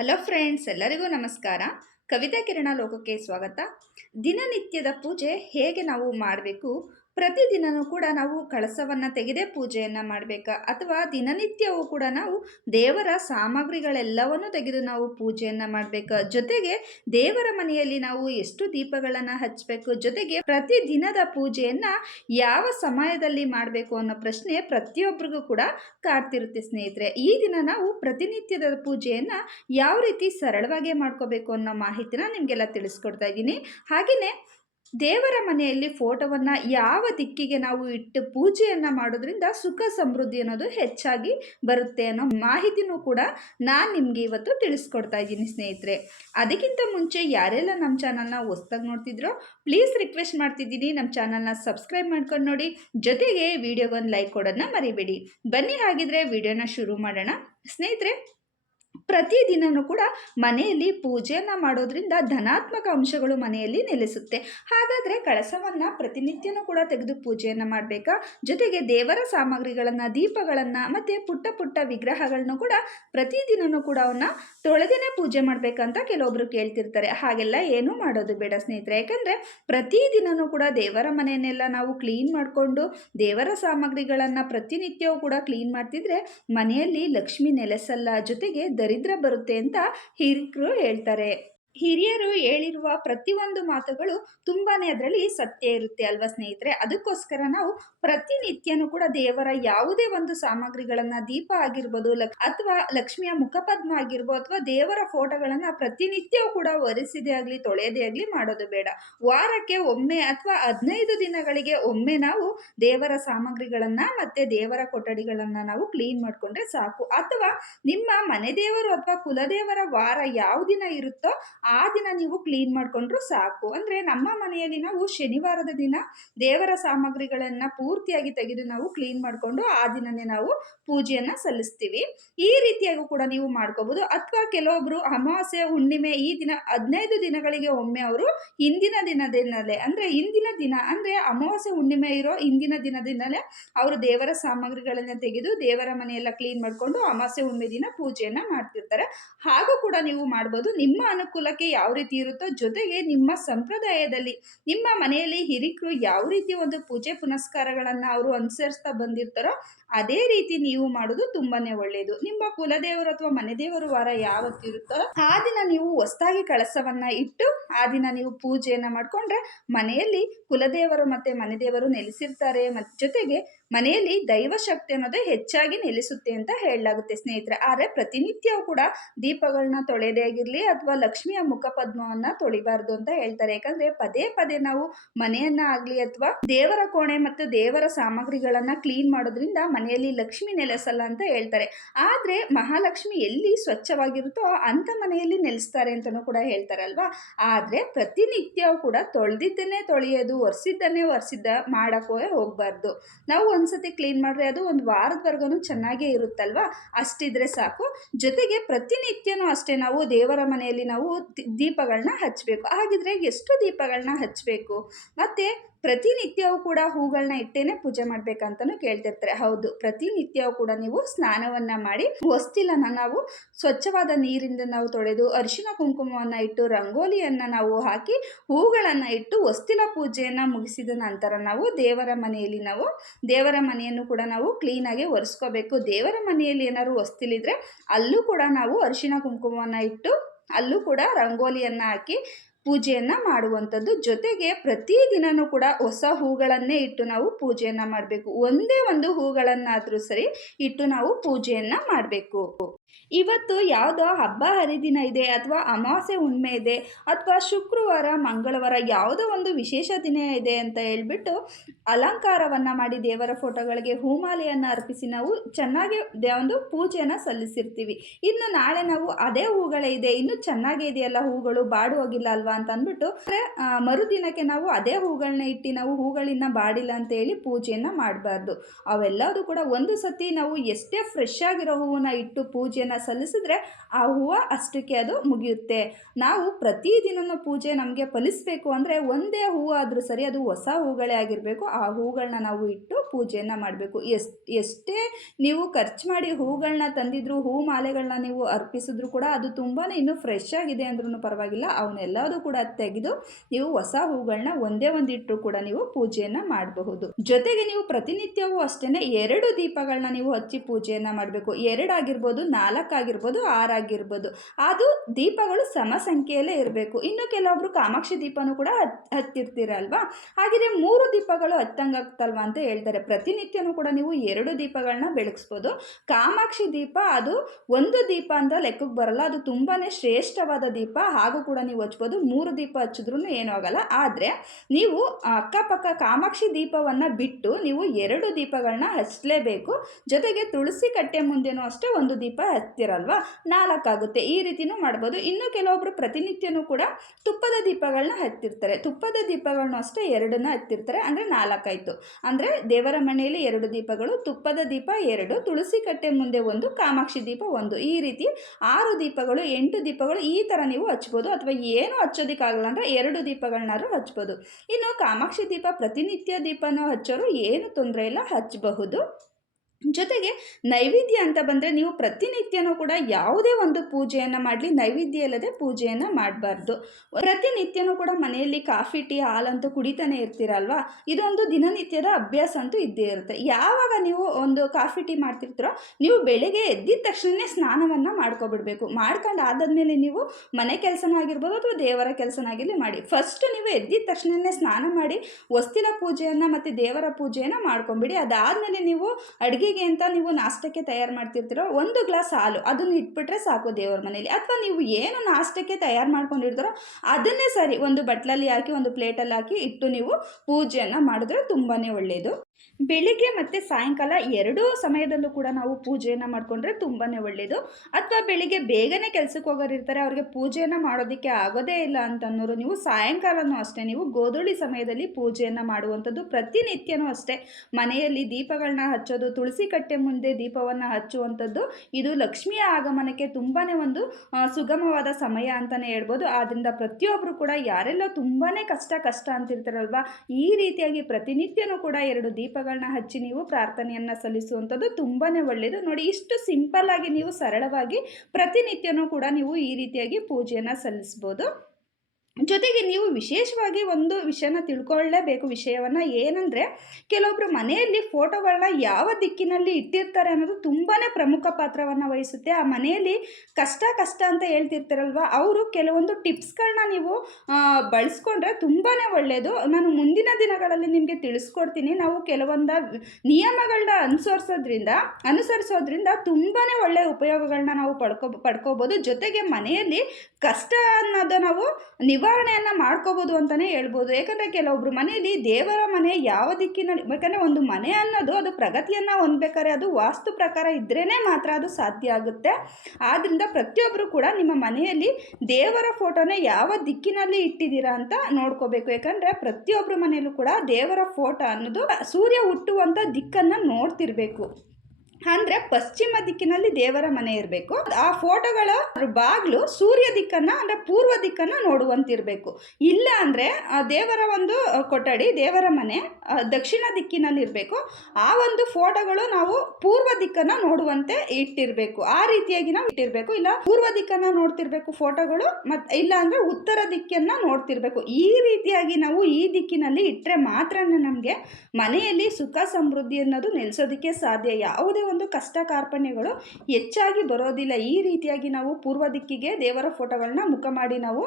Hello friends ಎಲ್ಲರಿಗೂ ನಮಸ್ಕಾರ. ಕವಿತಾ ಕಿರಣ ಲೋಕಕ್ಕೆ ಸ್ವಾಗತ. ದಿನನಿತ್ಯದ ಪೂಜೆ ಹೇಗೆ ನಾವು ಮಾಡಬೇಕು? ಪ್ರತಿದಿನವೂ ಕೂಡ ನಾವು ಕಳಸವನ್ನು ತೆಗೆದೇ ಪೂಜೆಯನ್ನು ಮಾಡಬೇಕಾ. ಅಥವಾ ದಿನನಿತ್ಯವೂ ಕೂಡ ನಾವು ದೇವರ ಸಾಮಗ್ರಿಗಳೆಲ್ಲವನ್ನು ತೆಗೆದು ನಾವು ಪೂಜೆಯನ್ನು ಮಾಡಬೇಕಾ. ಜೊತೆಗೆ ದೇವರ ಮನೆಯಲ್ಲಿ ನಾವು ಎಷ್ಟು ದೀಪಗಳನ್ನು ಹಚ್ಚಬೇಕು ಜೊತೆಗೆ ಪ್ರತಿದಿನದ ಪೂಜೆಯನ್ನು ಯಾವ ಸಮಯದಲ್ಲಿ ಮಾಡಬೇಕು ಅನ್ನೋ ಪ್ರಶ್ನೆ ಪ್ರತಿಯೊಬ್ಬರಿಗೂ ಕೂಡ ಕಾಡ್ತಿರುತ್ತೆ ಸ್ನೇಹಿತರೆ. ಈ ದಿನ ನಾವು ಪ್ರತಿನಿತ್ಯದ ಪೂಜೆಯನ್ನು ಯಾವ ರೀತಿ ಸರಳವಾಗಿ ಮಾಡ್ಕೋಬೇಕು ಅನ್ನೋ ಮಾಹಿತಿನ ನಿಮಗೆಲ್ಲ ತಿಳಿಸ್ಕೊಡ್ತಾ ಇದ್ದೀನಿ. ಹಾಗೆಯೇ ದೇವರ ಮನೆಯಲ್ಲಿ ಫೋಟೋವನ್ನು ಯಾವ ದಿಕ್ಕಿಗೆ ನಾವು ಇಟ್ಟು ಪೂಜೆಯನ್ನು ಮಾಡೋದ್ರಿಂದ ಸುಖ ಸಮೃದ್ಧಿ ಅನ್ನೋದು ಹೆಚ್ಚಾಗಿ ಬರುತ್ತೆ ಅನ್ನೋ ಮಾಹಿತಿನೂ ಕೂಡ ನಾನು ನಿಮಗೆ ಇವತ್ತು ತಿಳಿಸ್ಕೊಡ್ತಾ ಇದ್ದೀನಿ ಸ್ನೇಹಿತರೆ. ಅದಕ್ಕಿಂತ ಮುಂಚೆ ಯಾರೆಲ್ಲ ನಮ್ಮ ಚಾನಲ್ನ ಹೊಸ್ದಾಗಿ ನೋಡ್ತಿದ್ರೋ, ಪ್ಲೀಸ್ ರಿಕ್ವೆಸ್ಟ್ ಮಾಡ್ತಿದ್ದೀನಿ ನಮ್ಮ ಚಾನಲ್ನ ಸಬ್ಸ್ಕ್ರೈಬ್ ಮಾಡ್ಕೊಂಡು ನೋಡಿ, ಜೊತೆಗೆ ವಿಡಿಯೋಗೊಂದು ಲೈಕ್ ಕೊಡೋದನ್ನ ಮರಿಬೇಡಿ. ಬನ್ನಿ ಹಾಗಿದ್ರೆ ವಿಡಿಯೋನ ಶುರು ಮಾಡೋಣ. ಸ್ನೇಹಿತರೆ ಪ್ರತಿದಿನವೂ ಕೂಡ ಮನೆಯಲ್ಲಿ ಪೂಜೆಯನ್ನು ಮಾಡೋದ್ರಿಂದ ಧನಾತ್ಮಕ ಅಂಶಗಳು ಮನೆಯಲ್ಲಿ ನೆಲೆಸುತ್ತೆ. ಹಾಗಾದರೆ ಕಳಸವನ್ನು ಪ್ರತಿನಿತ್ಯನೂ ಕೂಡ ತೆಗೆದು ಪೂಜೆಯನ್ನು ಮಾಡಬೇಕಾ? ಜೊತೆಗೆ ದೇವರ ಸಾಮಗ್ರಿಗಳನ್ನು, ದೀಪಗಳನ್ನು ಮತ್ತು ಪುಟ್ಟ ಪುಟ್ಟ ವಿಗ್ರಹಗಳನ್ನು ಕೂಡ ಪ್ರತಿದಿನವೂ ಕೂಡ ಅವನ್ನ ತೊಳೆದೇನೆ ಪೂಜೆ ಮಾಡಬೇಕಂತ ಕೆಲವೊಬ್ಬರು ಕೇಳ್ತಿರ್ತಾರೆ. ಹಾಗೆಲ್ಲ ಏನೂ ಮಾಡೋದು ಬೇಡ ಸ್ನೇಹಿತರೆ. ಯಾಕಂದರೆ ಪ್ರತಿದಿನವೂ ಕೂಡ ದೇವರ ಮನೆಯನ್ನೆಲ್ಲ ನಾವು ಕ್ಲೀನ್ ಮಾಡಿಕೊಂಡು ದೇವರ ಸಾಮಗ್ರಿಗಳನ್ನು ಪ್ರತಿನಿತ್ಯವೂ ಕೂಡ ಕ್ಲೀನ್ ಮಾಡ್ತಿದ್ರೆ ಮನೆಯಲ್ಲಿ ಲಕ್ಷ್ಮಿ ನೆಲೆಸಲ್ಲ. ಜೊತೆಗೆ ದರಿದ್ರ ಬರುತ್ತೆ ಅಂತ ಹಿರಿಕರು ಹೇಳ್ತಾರೆ. ಹಿರಿಯರು ಹೇಳಿರುವ ಪ್ರತಿಯೊಂದು ಮಾತುಗಳು ತುಂಬಾ ಅದರಲ್ಲಿ ಸತ್ಯ ಇರುತ್ತೆ ಅಲ್ವಾ ಸ್ನೇಹಿತರೆ? ಅದಕ್ಕೋಸ್ಕರ ನಾವು ಪ್ರತಿನಿತ್ಯನೂ ಕೂಡ ದೇವರ ಯಾವುದೇ ಒಂದು ಸಾಮಗ್ರಿಗಳನ್ನು ದೀಪ ಆಗಿರ್ಬೋದು ಅಥವಾ ಲಕ್ಷ್ಮಿಯ ಮುಖಪದ್ಮ ಆಗಿರ್ಬೋದು, ಅಥವಾ ದೇವರ ಫೋಟೋಗಳನ್ನು ಪ್ರತಿನಿತ್ಯವೂ ಕೂಡ ಒರೆಸಿದೇ ಆಗಲಿ, ತೊಳೆಯದೇ ಆಗಲಿ ಮಾಡೋದು ಬೇಡ. ವಾರಕ್ಕೆ ಒಮ್ಮೆ ಅಥವಾ ಹದಿನೈದು ದಿನಗಳಿಗೆ ಒಮ್ಮೆ ನಾವು ದೇವರ ಸಾಮಗ್ರಿಗಳನ್ನು ಮತ್ತು ದೇವರ ಕೊಠಡಿಗಳನ್ನು ನಾವು ಕ್ಲೀನ್ ಮಾಡಿಕೊಂಡ್ರೆ ಸಾಕು. ಅಥವಾ ನಿಮ್ಮ ಮನೆ ದೇವರು ಅಥವಾ ಕುಲದೇವರ ವಾರ ಯಾವ ದಿನ ಇರುತ್ತೋ ಆ ದಿನ ನೀವು ಕ್ಲೀನ್ ಮಾಡಿಕೊಂಡ್ರು ಸಾಕು. ಅಂದರೆ ನಮ್ಮ ಮನೆಯಲ್ಲಿ ನಾವು ಶನಿವಾರದ ದಿನ ದೇವರ ಸಾಮಗ್ರಿಗಳನ್ನು ಪೂರ್ತಿಯಾಗಿ ತೆಗೆದು ನಾವು ಕ್ಲೀನ್ ಮಾಡಿಕೊಂಡು ಆ ದಿನನೇ ನಾವು ಪೂಜೆಯನ್ನು ಸಲ್ಲಿಸ್ತೀವಿ. ಈ ರೀತಿಯಾಗೂ ಕೂಡ ನೀವು ಮಾಡ್ಕೋಬೋದು. ಅಥವಾ ಕೆಲವೊಬ್ಬರು ಅಮಾವಾಸ್ಯೆ, ಹುಣ್ಣಿಮೆ ಈ ದಿನ ಹದಿನೈದು ದಿನಗಳಿಗೆ ಒಮ್ಮೆ ಅವರು ಹಿಂದಿನ ದಿನದಿಂದಲೇ, ಅಂದರೆ ಇಂದಿನ ದಿನ, ಅಂದರೆ ಅಮಾವಾಸ್ಯೆ, ಹುಣ್ಣಿಮೆ ಇರೋ ಹಿಂದಿನ ದಿನದಿಂದಲೇ ಅವರು ದೇವರ ಸಾಮಗ್ರಿಗಳನ್ನು ತೆಗೆದು ದೇವರ ಮನೆಯೆಲ್ಲ ಕ್ಲೀನ್ ಮಾಡಿಕೊಂಡು ಅಮಾವಾಸ್ಯೆ, ಹುಣ್ಣಿಮೆ ದಿನ ಪೂಜೆಯನ್ನು ಮಾಡ್ತಿರ್ತಾರೆ. ಹಾಗೂ ಕೂಡ ನೀವು ಮಾಡ್ಬೋದು. ನಿಮ್ಮ ಅನುಕೂಲಕ್ಕೆ ಯಾವ ರೀತಿ ಇರುತ್ತೋ ಜೊತೆಗೆ ನಿಮ್ಮ ಸಂಪ್ರದಾಯದಲ್ಲಿ ನಿಮ್ಮ ಮನೆಯಲ್ಲಿ ಹಿರಿಕರು ಯಾವ ರೀತಿ ಒಂದು ಪೂಜೆ ಪುನಸ್ಕಾರಗಳನ್ನು ಅವರು ಅನುಸರಿಸ್ತಾ ಬಂದಿರ್ತಾರೋ ಅದೇ ರೀತಿ ನೀವು ಮಾಡೋದು ತುಂಬಾನೇ ಒಳ್ಳೆಯದು ನಿಮ್ಮ ಕುಲದೇವರು ಅಥವಾ ಮನೆ ದೇವರು ವಾರ ಯಾವತ್ತಿರುತ್ತೋ ಆ ದಿನ ನೀವು ಹೊಸದಾಗಿ ಕಳಸವನ್ನ ಇಟ್ಟು ಆ ದಿನ ನೀವು ಪೂಜೆಯನ್ನ ಮಾಡಿಕೊಂಡ್ರೆ ಮನೆಯಲ್ಲಿ ಕುಲದೇವರು ಮತ್ತೆ ಮನೆದೇವರು ನೆಲೆಸಿರ್ತಾರೆ ಮತ್ತು ಜೊತೆಗೆ ಮನೆಯಲ್ಲಿ ದೈವ ಶಕ್ತಿ ಅನ್ನೋದೇ ಹೆಚ್ಚಾಗಿ ನೆಲೆಸುತ್ತೆ ಅಂತ ಹೇಳಲಾಗುತ್ತೆ ಸ್ನೇಹಿತರೆ. ಆದರೆ ಪ್ರತಿನಿತ್ಯವೂ ಕೂಡ ದೀಪಗಳನ್ನ ತೊಳೆಯದೇ ಆಗಿರಲಿ ಅಥವಾ ಲಕ್ಷ್ಮಿಯ ಮುಖಪದ್ಮವನ್ನ ತೊಳಿಬಾರ್ದು ಅಂತ ಹೇಳ್ತಾರೆ. ಯಾಕಂದ್ರೆ ಪದೇ ಪದೇ ನಾವು ಮನೆಯನ್ನ ಆಗಲಿ ಅಥವಾ ದೇವರ ಕೋಣೆ ಮತ್ತು ದೇವರ ಸಾಮಗ್ರಿಗಳನ್ನ ಕ್ಲೀನ್ ಮಾಡೋದ್ರಿಂದ ಮನೆಯಲ್ಲಿ ಲಕ್ಷ್ಮಿ ನೆಲೆಸಲ್ಲ ಅಂತ ಹೇಳ್ತಾರೆ. ಆದ್ರೆ ಮಹಾಲಕ್ಷ್ಮಿ ಎಲ್ಲಿ ಸ್ವಚ್ಛವಾಗಿರುತ್ತೋ ಅಂತ ಮನೆಯಲ್ಲಿ ನೆಲೆಸ್ತಾರೆ ಅಂತಲೂ ಕೂಡ ಹೇಳ್ತಾರಲ್ವಾ? ಆದ್ರೆ ಪ್ರತಿನಿತ್ಯವೂ ಕೂಡ ತೊಳೆದಿದ್ದನ್ನೇ ತೊಳೆಯೋದು, ಒರೆಸಿದ್ದನ್ನೇ ಒರೆಸಿದ್ದ ಮಾಡೋಕ್ಕೆ ಹೋಗ್ಬಾರ್ದು. ನಾವು ಒಂದ್ಸತಿ ಕ್ಲೀನ್ ಮಾಡಿದ್ರೆ ಅದು ಒಂದು ವಾರದವರೆಗೂ ಚೆನ್ನಾಗೇ ಇರುತ್ತಲ್ವಾ? ಅಷ್ಟಿದ್ರೆ ಸಾಕು. ಜೊತೆಗೆ ಪ್ರತಿನಿತ್ಯನೂ ಅಷ್ಟೇ ನಾವು ದೇವರ ಮನೆಯಲ್ಲಿ ನಾವು ದೀಪಗಳನ್ನ ಹಚ್ಚಬೇಕು ಹಾಗಿದ್ರೆ ಎಷ್ಟು ದೀಪಗಳನ್ನ ಹಚ್ಚಬೇಕು ಮತ್ತು ಪ್ರತಿನಿತ್ಯವೂ ಕೂಡ ಹೂಗಳನ್ನ ಇಟ್ಟೇನೆ ಪೂಜೆ ಮಾಡ್ಬೇಕಂತಲೂ ಕೇಳ್ತಿರ್ತಾರೆ. ಹೌದು, ಪ್ರತಿನಿತ್ಯವೂ ಕೂಡ ನೀವು ಸ್ನಾನವನ್ನು ಮಾಡಿ ಹೊಸ್ತಿಲನ್ನ ನಾವು ಸ್ವಚ್ಛವಾದ ನೀರಿಂದ ನಾವು ತೊಳೆದು ಅರಿಶಿನ ಕುಂಕುಮವನ್ನು ಇಟ್ಟು ರಂಗೋಲಿಯನ್ನು ನಾವು ಹಾಕಿ ಹೂಗಳನ್ನು ಇಟ್ಟು ಹೊಸ್ತಿಲ ಪೂಜೆಯನ್ನು ಮುಗಿಸಿದ ನಂತರ ನಾವು ದೇವರ ಮನೆಯಲ್ಲಿ ನಾವು, ದೇವರ ಮನೆಯನ್ನು ಕೂಡ ನಾವು ಕ್ಲೀನಾಗಿ ಒರೆಸ್ಕೋಬೇಕು. ದೇವರ ಮನೆಯಲ್ಲಿ ಏನಾದ್ರು ಹೊಸ್ತಿಲಿದ್ರೆ ಅಲ್ಲೂ ಕೂಡ ನಾವು ಅರಿಶಿನ ಕುಂಕುಮವನ್ನು ಇಟ್ಟು ಅಲ್ಲೂ ಕೂಡ ರಂಗೋಲಿಯನ್ನು ಹಾಕಿ ಪೂಜೆಯನ್ನು ಮಾಡುವಂಥದ್ದು. ಜೊತೆಗೆ ಪ್ರತಿದಿನವೂ ಕೂಡ ಹೊಸ ಹೂಗಳನ್ನೇ ಇಟ್ಟು ನಾವು ಪೂಜೆಯನ್ನು ಮಾಡಬೇಕು. ಒಂದೇ ಒಂದು ಹೂಗಳನ್ನಾದರೂ ಸರಿ ಇಟ್ಟು ನಾವು ಪೂಜೆಯನ್ನು ಮಾಡಬೇಕು. ಇವತ್ತು ಯಾವುದೋ ಹಬ್ಬ ಹರಿದಿನ ಇದೆ ಅಥವಾ ಅಮಾವಾಸ್ಯೆ ಹುಣ್ಣಿಮೆ ಇದೆ ಅಥವಾ ಶುಕ್ರವಾರ, ಮಂಗಳವಾರ ಯಾವುದೋ ಒಂದು ವಿಶೇಷ ದಿನ ಇದೆ ಅಂತ ಹೇಳ್ಬಿಟ್ಟು ಅಲಂಕಾರವನ್ನು ಮಾಡಿ ದೇವರ ಫೋಟೋಗಳಿಗೆ ಹೂಮಾಲೆಯನ್ನು ಅರ್ಪಿಸಿ ನಾವು ಚೆನ್ನಾಗಿ ಒಂದು ಪೂಜೆಯನ್ನು ಸಲ್ಲಿಸಿರ್ತೀವಿ. ಇನ್ನು ನಾಳೆ ನಾವು ಅದೇ ಹೂಗಳೇ ಇದೆ. ಇನ್ನೂ ಚೆನ್ನಾಗೇ ಇದೆಯಲ್ಲ ಹೂಗಳು. ಬಾಡು ಹೋಗಿಲ್ಲ ಅಲ್ವಾ? ಅಲ್ವಾ ಅಂತ ಅಂದ್ಬಿಟ್ಟು ಮರುದಿನಕ್ಕೆ ನಾವು ಅದೇ ಹೂಗಳನ್ನ ಇಟ್ಟು ನಾವು ಹೂಗಳಿಂದ ಬಾಡಿಲ್ಲ ಅಂತ ಹೇಳಿ ಪೂಜೆಯನ್ನು ಮಾಡಬಾರ್ದು. ಅವೆಲ್ಲದೂ ಕೂಡ ಒಂದು ಸತಿ ನಾವು ಎಷ್ಟೇ ಫ್ರೆಶ್ ಆಗಿರೋ ಹೂವನ್ನ ಇಟ್ಟು ಪೂಜೆಯನ್ನ ಸಲ್ಲಿಸಿದ್ರೆ ಆ ಹೂವು ಅಷ್ಟಕ್ಕೆ ಅದು ಮುಗಿಯುತ್ತೆ. ನಾವು ಪ್ರತಿದಿನನೂ ಪೂಜೆ ನಮಗೆ ಫಲಿಸಬೇಕು ಅಂದರೆ ಒಂದೇ ಹೂವು ಆದರೂ ಸರಿ ಅದು ಹೊಸ ಹೂಗಳೇ ಆಗಿರಬೇಕು. ಆ ಹೂಗಳನ್ನ ನಾವು ಇಟ್ಟು ಪೂಜೆಯನ್ನು ಮಾಡಬೇಕು. ಎಸ್, ಎಷ್ಟೇ ನೀವು ಖರ್ಚು ಮಾಡಿ ಹೂಗಳನ್ನ ತಂದಿದ್ರು ಹೂ ಮಾಲೆಗಳನ್ನ ನೀವು ಅರ್ಪಿಸಿದ್ರು ಕೂಡ ಅದು ತುಂಬಾ ಇನ್ನೂ ಫ್ರೆಶ್ ಆಗಿದೆ ಅಂದ್ರೂ ಪರವಾಗಿಲ್ಲ. ಅವನ್ನೆಲ್ಲದೂ ಕೂಡ ತೆಗೆದು ನೀವು ಹೊಸ ಹೂಗಳನ್ನ ಒಂದೇ ಒಂದು ಕೂಡ ನೀವು ಪೂಜೆಯನ್ನು ಮಾಡಬಹುದು. ಜೊತೆಗೆ ನೀವು ಪ್ರತಿನಿತ್ಯವೂ ಅಷ್ಟೇ ಎರಡು ದೀಪಗಳನ್ನ ನೀವು ಹಚ್ಚಿ ಪೂಜೆಯನ್ನು ಮಾಡಬೇಕು. ಎರಡು ಆಗಿರ್ಬೋದು, ನಾಲ್ಕು ಆಗಿರ್ಬೋದು, ಆರು ಆಗಿರ್ಬೋದು. ಅದು ದೀಪಗಳು ಸಮ ಸಂಖ್ಯೆಯಲ್ಲೇ ಇರಬೇಕು. ಇನ್ನು ಕೆಲವೊಬ್ರು ಕಾಮಾಕ್ಷಿ ದೀಪನೂ ಕೂಡ ಹತ್, ಹತ್ತಿರ್ತೀರಲ್ವಾ? ಹಾಗಿದ್ರೆ ಮೂರು ದೀಪಗಳು ಹತ್ತಂಗಾಗ್ತಲ್ವಾ ಅಂತ ಹೇಳ್ತಾರೆ. ಪ್ರತಿನಿತ್ಯನೂ ಕೂಡ ನೀವು ಎರಡು ದೀಪಗಳನ್ನ ಬೆಳಗಿಸ್ಬೋದು. ಕಾಮಾಕ್ಷಿ ದೀಪ ಅದು ಒಂದು ದೀಪ ಅಂತ ಲೆಕ್ಕಕ್ಕೆ ಬರಲ್ಲ. ಅದು ತುಂಬಾ ಶ್ರೇಷ್ಠವಾದ ದೀಪ. ಹಾಗೂ ಕೂಡ ನೀವು ಹಚ್ಬೋದು. ಮೂರು ದೀಪ ಹಚ್ಚಿದ್ರೂ ಏನೂ ಆಗಲ್ಲ. ಆದರೆ ನೀವು ಅಕ್ಕಪಕ್ಕ ಕಾಮಾಕ್ಷಿ ದೀಪವನ್ನು ಬಿಟ್ಟು ನೀವು ಎರಡು ದೀಪಗಳನ್ನ ಹಚ್ಚಲೇಬೇಕು ಜೊತೆಗೆ ತುಳಸಿ ಕಟ್ಟೆ ಮುಂದೆನೂ ಅಷ್ಟೇ ಒಂದು ದೀಪ ಹಚ್ತಿರಲ್ವಾ? ನಾಲ್ಕಾಗುತ್ತೆ. ಈ ರೀತಿಯೂ ಮಾಡ್ಬೋದು. ಇನ್ನು ಕೆಲವೊಬ್ಬರು ಪ್ರತಿನಿತ್ಯನೂ ಕೂಡ ತುಪ್ಪದ ದೀಪಗಳನ್ನ ಹತ್ತಿರ್ತಾರೆ ತುಪ್ಪದ ದೀಪಗಳನ್ನೂ ಅಷ್ಟೇ ಎರಡನ್ನ ಹತ್ತಿರ್ತಾರೆ ಅಂದರೆ ನಾಲ್ಕಾಯಿತು. ಅಂದರೆ ದೇವರ ಮನೆಯಲ್ಲಿ ಎರಡು ದೀಪಗಳು, ತುಪ್ಪದ ದೀಪ ಎರಡು, ತುಳಸಿ ಕಟ್ಟೆ ಮುಂದೆ ಒಂದು, ಕಾಮಾಕ್ಷಿ ದೀಪ ಒಂದು. ಈ ರೀತಿ ಆರು ದೀಪಗಳು, ಎಂಟು ದೀಪಗಳು ಈ ಥರ ನೀವು ಹಚ್ಬೋದು. ಅಥವಾ ಏನು ಹಚ್ಚೋದಕ್ಕಾಗಲ್ಲ ಅಂದರೆ ಎರಡು ದೀಪಗಳನ್ನಾದ್ರೂ ಹಚ್ಬೋದು. ಇನ್ನು ಕಾಮಾಕ್ಷಿ ದೀಪ ಪ್ರತಿನಿತ್ಯ ದೀಪನೂ ಹಚ್ಚೋರು ಏನು ತೊಂದರೆ ಇಲ್ಲ ಹಚ್ಚಬಹುದು ಜೊತೆಗೆ ನೈವೇದ್ಯ ಅಂತ ಬಂದರೆ ನೀವು ಪ್ರತಿನಿತ್ಯನೂ ಕೂಡ ಯಾವುದೇ ಒಂದು ಪೂಜೆಯನ್ನು ಮಾಡಲಿ, ನೈವೇದ್ಯ ಇಲ್ಲದೆ ಪೂಜೆಯನ್ನು ಮಾಡಬಾರ್ದು. ಪ್ರತಿನಿತ್ಯನೂ ಕೂಡ ಮನೆಯಲ್ಲಿ ಕಾಫಿ, ಟೀ, ಹಾಲಂತೂ ಕುಡಿತಾನೆ ಇರ್ತೀರಲ್ವಾ? ಇದೊಂದು ದಿನನಿತ್ಯದ ಅಭ್ಯಾಸ ಅಂತೂ ಇದ್ದೇ ಇರುತ್ತೆ. ಯಾವಾಗ ನೀವು ಒಂದು ಕಾಫಿ, ಟೀ ಮಾಡ್ತಿರ್ತೀರೋ, ನೀವು ಬೆಳಗ್ಗೆ ಎದ್ದಿದ ತಕ್ಷಣವೇ ಸ್ನಾನವನ್ನು ಮಾಡ್ಕೊಬಿಡ್ಬೇಕು. ಮಾಡ್ಕೊಂಡು ಆದಮೇಲೆ ನೀವು ಮನೆ ಕೆಲಸನೂ ಆಗಿರ್ಬೋದು ಅಥವಾ ದೇವರ ಕೆಲಸನಾಗಿರಲಿ ಮಾಡಿ. ಫಸ್ಟ್ ನೀವು ಎದ್ದಿದ ತಕ್ಷಣವೇ ಸ್ನಾನ ಮಾಡಿ ಹೊಸ್ತಿಲ ಪೂಜೆಯನ್ನು ಮತ್ತು ದೇವರ ಪೂಜೆಯನ್ನು ಮಾಡ್ಕೊಂಬಿಡಿ. ಅದಾದಮೇಲೆ ನೀವು ಅಡುಗೆ ಅಡುಗೆಗೆ ಅಂತ ನೀವು ನಾಷ್ಟಕ್ಕೆ ತಯಾರು ಮಾಡ್ತಿರ್ತೀರೋ, ಒಂದು ಗ್ಲಾಸ್ ಹಾಲು ಅದನ್ನು ಇಟ್ಬಿಟ್ರೆ ಸಾಕು ದೇವರ ಮನೇಲಿ. ಅಥವಾ ನೀವು ಏನು ನಾಷ್ಟಕ್ಕೆ ತಯಾರು ಮಾಡ್ಕೊಂಡಿರ್ತೀರೋ, ಅದನ್ನೇ ಸರಿ ಒಂದು ಬಟ್ಲಲ್ಲಿ ಹಾಕಿ, ಒಂದು ಪ್ಲೇಟಲ್ಲಿ ಹಾಕಿ ಇಟ್ಟು ನೀವು ಪೂಜೆಯನ್ನು ಮಾಡಿದ್ರೆ ತುಂಬಾ ಒಳ್ಳೆಯದು ಬೆಳಿಗ್ಗೆ ಮತ್ತು ಸಾಯಂಕಾಲ ಎರಡೂ ಸಮಯದಲ್ಲೂ ಕೂಡ ನಾವು ಪೂಜೆಯನ್ನು ಮಾಡಿಕೊಂಡ್ರೆ ತುಂಬಾ ಒಳ್ಳೆಯದು ಅಥವಾ ಬೆಳಿಗ್ಗೆ ಬೇಗನೆ ಕೆಲಸಕ್ಕೆ ಹೋಗೋರು ಇರ್ತಾರೆ ಅವ್ರಿಗೆ ಪೂಜೆಯನ್ನು ಮಾಡೋದಕ್ಕೆ ಆಗೋದೇ ಇಲ್ಲ ಅಂತನ್ನೋರು ನೀವು ಸಾಯಂಕಾಲನೂ ಅಷ್ಟೇ, ನೀವು ಗೋಧುಳಿ ಸಮಯದಲ್ಲಿ ಪೂಜೆಯನ್ನು ಮಾಡುವಂಥದ್ದು ಪ್ರತಿನಿತ್ಯನೂ ಅಷ್ಟೇ. ಮನೆಯಲ್ಲಿ ದೀಪಗಳನ್ನ ಹಚ್ಚೋದು, ತುಳಸಿ ಕಟ್ಟೆ ಮುಂದೆ ದೀಪವನ್ನು ಹಚ್ಚುವಂಥದ್ದು, ಇದು ಲಕ್ಷ್ಮಿಯ ಆಗಮನಕ್ಕೆ ತುಂಬಾ ಒಂದು ಸುಗಮವಾದ ಸಮಯ ಅಂತಲೇ ಹೇಳ್ಬೋದು. ಆದ್ದರಿಂದ ಪ್ರತಿಯೊಬ್ಬರು ಕೂಡ ಯಾರೆಲ್ಲ ತುಂಬಾ ಕಷ್ಟ ಕಷ್ಟ ಅಂತಿರ್ತಾರಲ್ವ, ಈ ರೀತಿಯಾಗಿ ಪ್ರತಿನಿತ್ಯನೂ ಕೂಡ ಎರಡು ದೀಪಗಳು ದೀಪಗಳನ್ನ ಹಚ್ಚಿ ನೀವು ಪ್ರಾರ್ಥನೆಯನ್ನು ಸಲ್ಲಿಸುವಂಥದ್ದು ತುಂಬಾ ಒಳ್ಳೆಯದು ನೋಡಿ, ಇಷ್ಟು ಸಿಂಪಲ್ ಆಗಿ ನೀವು ಸರಳವಾಗಿ ಪ್ರತಿನಿತ್ಯನೂ ಕೂಡ ನೀವು ಈ ರೀತಿಯಾಗಿ ಪೂಜೆಯನ್ನು ಸಲ್ಲಿಸ್ಬೋದು. ಜೊತೆಗೆ ನೀವು ವಿಶೇಷವಾಗಿ ಒಂದು ವಿಷಯನ ತಿಳ್ಕೊಳ್ಳೇಬೇಕು ವಿಷಯವನ್ನು ಏನಂದರೆ ಕೆಲವೊಬ್ಬರು ಮನೆಯಲ್ಲಿ ಫೋಟೋಗಳನ್ನ ಯಾವ ದಿಕ್ಕಿನಲ್ಲಿ ಇಟ್ಟಿರ್ತಾರೆ ಅನ್ನೋದು ತುಂಬಾ ಪ್ರಮುಖ ಪಾತ್ರವನ್ನು ವಹಿಸುತ್ತೆ. ಆ ಮನೆಯಲ್ಲಿ ಕಷ್ಟ ಕಷ್ಟ ಅಂತ ಹೇಳ್ತಿರ್ತಾರಲ್ವ, ಅವರು ಕೆಲವೊಂದು ಟಿಪ್ಸ್ಗಳನ್ನ ನೀವು ಬಳಸ್ಕೊಂಡ್ರೆ ತುಂಬಾ ಒಳ್ಳೆಯದು ನಾನು ಮುಂದಿನ ದಿನಗಳಲ್ಲಿ ನಿಮಗೆ ತಿಳಿಸ್ಕೊಡ್ತೀನಿ. ನಾವು ಕೆಲವೊಂದು ನಿಯಮಗಳನ್ನ ಅನುಸರಿಸೋದ್ರಿಂದ ಅನುಸರಿಸೋದ್ರಿಂದ ತುಂಬಾ ಒಳ್ಳೆಯ ಉಪಯೋಗಗಳನ್ನ ನಾವು ಪಡ್ಕೊ, ಪಡ್ಕೋಬೋದು. ಜೊತೆಗೆ ಮನೆಯಲ್ಲಿ ಕಷ್ಟ ಅನ್ನೋದು ನಾವು ನಿವಾರಣೆಯನ್ನು ಮಾಡ್ಕೋಬೋದು ಅಂತಲೇ ಹೇಳ್ಬೋದು. ಯಾಕಂದರೆ ಕೆಲವೊಬ್ರು ಮನೆಯಲ್ಲಿ ದೇವರ ಮನೆ ಯಾವ ದಿಕ್ಕಿನಲ್ಲಿ, ಯಾಕಂದರೆ ಒಂದು ಮನೆ ಅನ್ನೋದು ಅದು ಪ್ರಗತಿಯನ್ನು ಹೊಂದ್ಬೇಕಾದ್ರೆ ಅದು ವಾಸ್ತು ಪ್ರಕಾರ ಇದ್ರೇ ಮಾತ್ರ ಅದು ಸಾಧ್ಯ ಆಗುತ್ತೆ. ಆದ್ದರಿಂದ ಪ್ರತಿಯೊಬ್ಬರು ಕೂಡ ನಿಮ್ಮ ಮನೆಯಲ್ಲಿ ದೇವರ ಫೋಟೋನ ಯಾವ ದಿಕ್ಕಿನಲ್ಲಿ ಇಟ್ಟಿದ್ದೀರಾ ಅಂತ ನೋಡ್ಕೋಬೇಕು. ಯಾಕಂದರೆ ಪ್ರತಿಯೊಬ್ಬರ ಮನೆಯಲ್ಲೂ ಕೂಡ ದೇವರ ಫೋಟೋ ಅನ್ನೋದು ಸೂರ್ಯ ಹುಟ್ಟುವಂಥ ದಿಕ್ಕನ್ನು ನೋಡ್ತಿರ್ಬೇಕು. ಅಂದರೆ ಪಶ್ಚಿಮ ದಿಕ್ಕಿನಲ್ಲಿ ದೇವರ ಮನೆ ಇರಬೇಕು. ಆ ಫೋಟೋಗಳ ಬಾಗ್ಲು ಸೂರ್ಯ ದಿಕ್ಕನ್ನ ಅಂದ್ರೆ ಪೂರ್ವ ದಿಕ್ಕನ್ನ ನೋಡುವಂತಿರಬೇಕು. ಇಲ್ಲ ಅಂದರೆ ದೇವರ ಒಂದು ಕೊಠಡಿ, ದೇವರ ಮನೆ ದಕ್ಷಿಣ ದಿಕ್ಕಿನಲ್ಲಿ ಇರಬೇಕು. ಆ ಒಂದು ಫೋಟೋಗಳು ನಾವು ಪೂರ್ವ ದಿಕ್ಕನ್ನ ನೋಡುವಂತೆ ಇಟ್ಟಿರಬೇಕು. ಆ ರೀತಿಯಾಗಿ ನಾವು ಇಟ್ಟಿರಬೇಕು. ಇಲ್ಲ ಪೂರ್ವ ದಿಕ್ಕನ್ನ ನೋಡ್ತಿರ್ಬೇಕು ಫೋಟೋಗಳು, ಮತ್, ಇಲ್ಲ ಅಂದ್ರೆ ಉತ್ತರ ದಿಕ್ಕನ್ನ ನೋಡ್ತಿರ್ಬೇಕು. ಈ ರೀತಿಯಾಗಿ ನಾವು ಈ ದಿಕ್ಕಿನಲ್ಲಿ ಇಟ್ಟರೆ ಮಾತ್ರ ನಮಗೆ ಮನೆಯಲ್ಲಿ ಸುಖ ಸಮೃದ್ಧಿ ಅನ್ನೋದು ನೆಲೆಸೋದಕ್ಕೆ ಸಾಧ್ಯ. ಯಾವುದೇ ಒಂದು ಕಷ್ಟ ಕಾರ್ಪಣ್ಯಗಳು ಹೆಚ್ಚಾಗಿ ಬರೋದಿಲ್ಲ. ಈ ರೀತಿಯಾಗಿ ನಾವು ಪೂರ್ವ ದಿಕ್ಕಿಗೆ ದೇವರ ಫೋಟೋಗಳನ್ನ ಮುಖ ಮಾಡಿ ನಾವು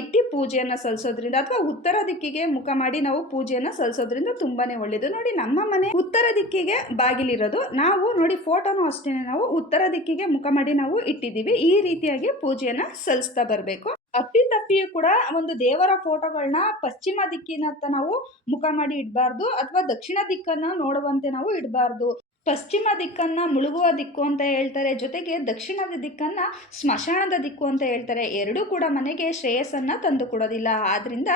ಇಟ್ಟು ಪೂಜೆಯನ್ನು ಸಲ್ಲಿಸೋದ್ರಿಂದ ಅಥವಾ ಉತ್ತರ ದಿಕ್ಕಿಗೆ ಮುಖ ಮಾಡಿ ನಾವು ಪೂಜೆಯನ್ನು ಸಲ್ಲಿಸೋದ್ರಿಂದ ತುಂಬಾ ಒಳ್ಳೆಯದು ನೋಡಿ, ನಮ್ಮ ಮನೆ ಉತ್ತರ ದಿಕ್ಕಿಗೆ ಬಾಗಿಲಿರೋದು. ನಾವು ನೋಡಿ ಫೋಟೋನು ಅಷ್ಟೇ ನಾವು ಉತ್ತರ ದಿಕ್ಕಿಗೆ ಮುಖ ಮಾಡಿ ನಾವು ಇಟ್ಟಿದ್ದೀವಿ. ಈ ರೀತಿಯಾಗಿ ಪೂಜೆಯನ್ನು ಸಲ್ಲಿಸ್ತಾ ಬರಬೇಕು. ಅಪ್ಪಿ ತಪ್ಪಿಯೂ ಕೂಡ ಒಂದು ದೇವರ ಫೋಟೋಗಳನ್ನ ಪಶ್ಚಿಮ ದಿಕ್ಕಿನತ್ತ ನಾವು ಮುಖ ಮಾಡಿ ಇಡಬಾರ್ದು ಅಥವಾ ದಕ್ಷಿಣ ದಿಕ್ಕನ್ನು ನೋಡುವಂತೆ ನಾವು ಇಡಬಾರ್ದು. ಪಶ್ಚಿಮ ದಿಕ್ಕನ್ನು ಮುಳುಗುವ ದಿಕ್ಕು ಅಂತ ಹೇಳ್ತಾರೆ, ಜೊತೆಗೆ ದಕ್ಷಿಣದ ದಿಕ್ಕನ್ನು ಸ್ಮಶಾನದ ದಿಕ್ಕು ಅಂತ ಹೇಳ್ತಾರೆ. ಎರಡೂ ಕೂಡ ಮನೆಗೆ ಶ್ರೇಯಸ್ಸನ್ನು ತಂದು ಕೊಡೋದಿಲ್ಲ ಆದ್ದರಿಂದ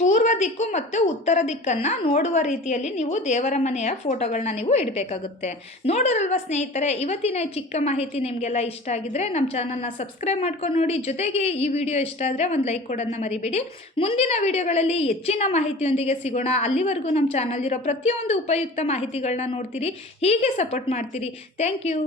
ಪೂರ್ವ ದಿಕ್ಕು ಮತ್ತು ಉತ್ತರ ದಿಕ್ಕನ್ನು ನೋಡುವ ರೀತಿಯಲ್ಲಿ ನೀವು ದೇವರ ಮನೆಯ ಫೋಟೋಗಳನ್ನ ನೀವು ಇಡಬೇಕಾಗುತ್ತೆ. ನೋಡೋರಲ್ವ ಸ್ನೇಹಿತರೆ, ಇವತ್ತಿನ ಚಿಕ್ಕ ಮಾಹಿತಿ ನಿಮಗೆಲ್ಲ ಇಷ್ಟ ಆಗಿದ್ರೆ ನಮ್ಮ ಚಾನಲ್ನ ಸಬ್ಸ್ಕ್ರೈಬ್ ಮಾಡ್ಕೊಂಡು ನೋಡಿ. ಜೊತೆಗೆ ಈ ವಿಡಿಯೋ ಇಷ್ಟ ಆದರೆ ಒಂದು ಲೈಕ್ ಕೊಡೋದನ್ನ ಮರಿಬೇಡಿ. ಮುಂದಿನ ವಿಡಿಯೋಗಳಲ್ಲಿ ಹೆಚ್ಚಿನ ಮಾಹಿತಿಯೊಂದಿಗೆ ಸಿಗೋಣ. ಅಲ್ಲಿವರೆಗೂ ನಮ್ಮ ಚಾನಲ್ ಇರೋ ಪ್ರತಿಯೊಂದು ಉಪಯುಕ್ತ ಮಾಹಿತಿಗಳನ್ನ ನೋಡ್ತೀರಿ, ಹೀಗೆ ಸಪೋರ್ಟ್ ಮಾಡ್ತೀರಿ. Thank you.